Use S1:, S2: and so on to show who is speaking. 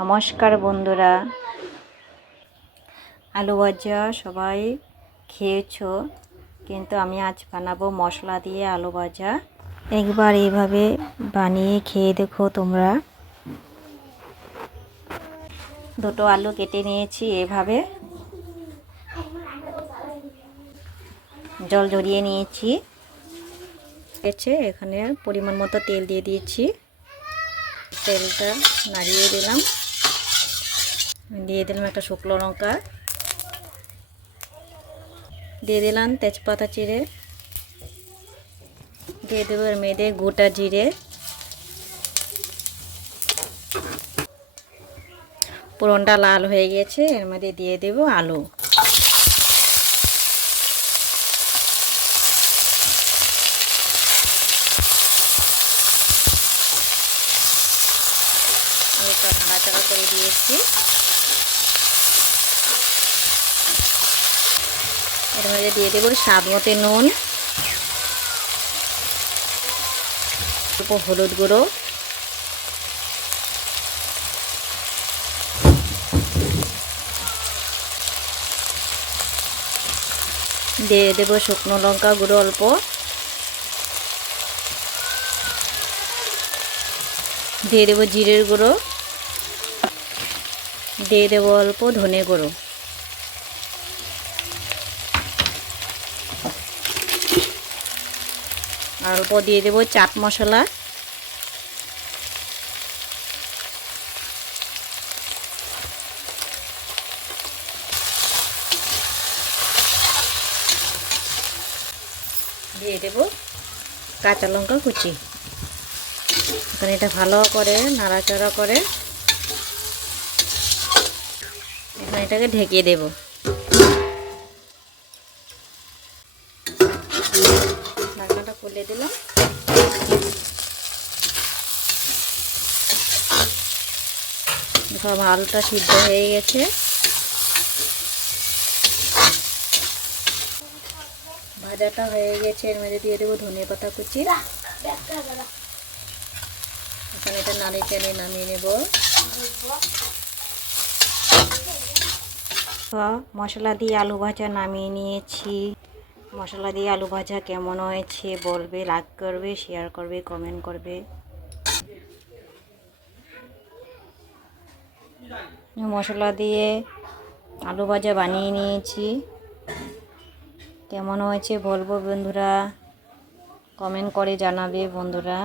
S1: নমস্কার বন্ধুরা। আলু ভাজা সবাই খেয়েছো, কিন্তু আমি আজ বানাবো মশলা দিয়ে আলু ভাজা। একবার এইভাবে বানিয়ে খেয়ে দেখো তোমরা। দুটো আলু কেটে নিয়েছি এভাবে। জল জড়িয়ে নিয়েছি। এসে এখানে পরিমাণ মতো তেল দিয়ে দিয়েছি। তেলটা নাড়িয়ে দিলাম। দিয়ে দিলাম একটা শুকনো লঙ্কা। দিয়ে দিলাম তেজপাতা চিড়ে। দিয়ে দেবো মেয়েদের গোটা জিরে। পুরনটা লাল হয়ে গেছে, এর মধ্যে দিয়ে দেবো আলু। হালকা নাড়াচাড়া করে দিয়েছি। এর মধ্যে দিয়ে দেবো স্বাদ মতো নুন হলুদ গুঁড়ো, দিয়ে দেবো শুকনো লঙ্কা গুঁড়ো অল্প, দিয়ে দেবো জিরের গুঁড়ো, দিয়ে দেবো অল্প ধনে গুঁড়ো। অল্প দিয়ে দেবো চাট মশলা। দিয়ে দেবো কাঁচা লঙ্কা কুচি। এখন এটা ভালো করে নাড়াচাড়া করে এখন এটাকে ঢেকে দেব। ঢাকনাটা খুলে দিলাম। আমার আলুটা সিদ্ধ হয়ে গেছে। ভাজাটা হয়ে গেছে, এর মধ্যে দিয়ে দেবো ধনে পাতা কুচি। এখন এটা নাড়ি চালিয়ে নামিয়ে নেব। মশলা দিয়ে আলু ভাজা নামিয়ে নিয়েছি। মশলা দিয়ে আলু ভাজা কেমন হয়েছে বলবে লাইক করবে শেয়ার করবে কমেন্ট করবে। মশলা দিয়ে আলু ভাজা বানিয়ে নিয়েছি। কেমন হয়েছে বলব বন্ধুরা কমেন্ট করে জানাবে বন্ধুরা।